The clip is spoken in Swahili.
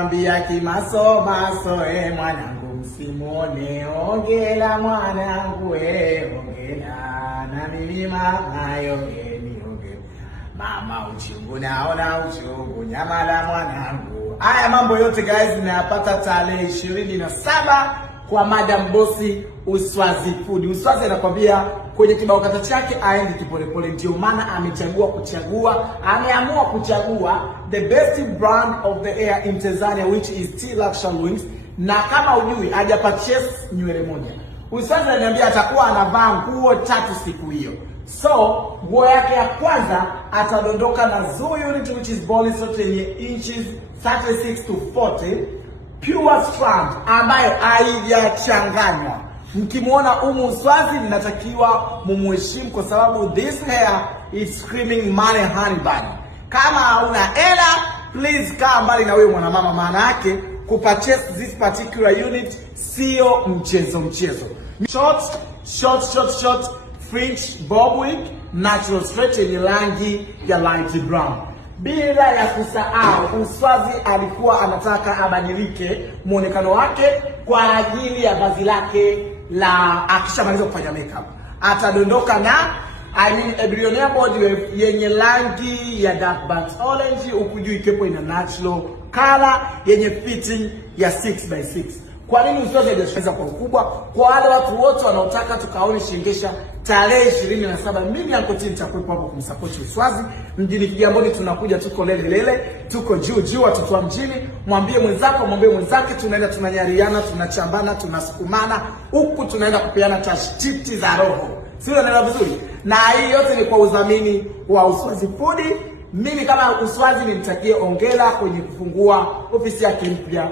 Ambia kimaso maso mwanangu msimone ongela mwanangu ongela na mimi mama yongeni ongela mama uchungu naona uchungu nyama la mwanangu. Haya mambo yote guys ninayapata tarehe 27 kwa Madam Bossy Uswazi Food. Uswazi anakwambia kwenye kibao kata chake aende kipolepole, ndio maana ameamua kuchagua the best brand of the air in Tanzania which is T Luxury Wings. Na kama ujui haja purchase nywele moja. Uswazi ananiambia atakuwa anavaa nguo 3 siku hiyo. So nguo yake ya kwanza atadondoka na Zoo unit which is body sort yenye inches 36 to 40 pure strand ambayo haijachanganywa. Mkimuona Uswazi ninatakiwa mumuheshimu kwa sababu this hair is screaming money honey bunny. Kama hauna hela please kaa mbali na wewe mwanamama, maana yake kupurchase this particular unit sio mchezo. Short fringe bob wig natural straight yenye rangi ya light brown. Bila ya kusahau Uswazi alikuwa anataka abadilike muonekano wake kwa ajili ya vazi lake la akishamaliza kufanya makeup. Atadondoka na a billionaire body yenye rangi ya dark burnt orange, ukujui kepo ina natural color yenye fitting ya 6x6. Kwa nini Uswazi hajashika kwa ukubwa? Kwa wale watu wote wanaotaka tukaone shingesha tarehe 27, mimi Uncle T nitakuwepo hapo kumsupport Uswazi. Mjini Kigamboni tunakuja, tuko lele, tuko juu watoto wa mjini. Mwambie mwenzako, mwambie mwenzake, tunaenda tunanyariana, tunachambana, tunasukumana, huku tunaenda kupeana tashtiti za roho. Sio unaelewa vizuri? Na hii yote ni kwa udhamini wa Uswazi Food. Mimi kama Uswazi nimtakie ongera kwenye kufungua ofisi yake mpya.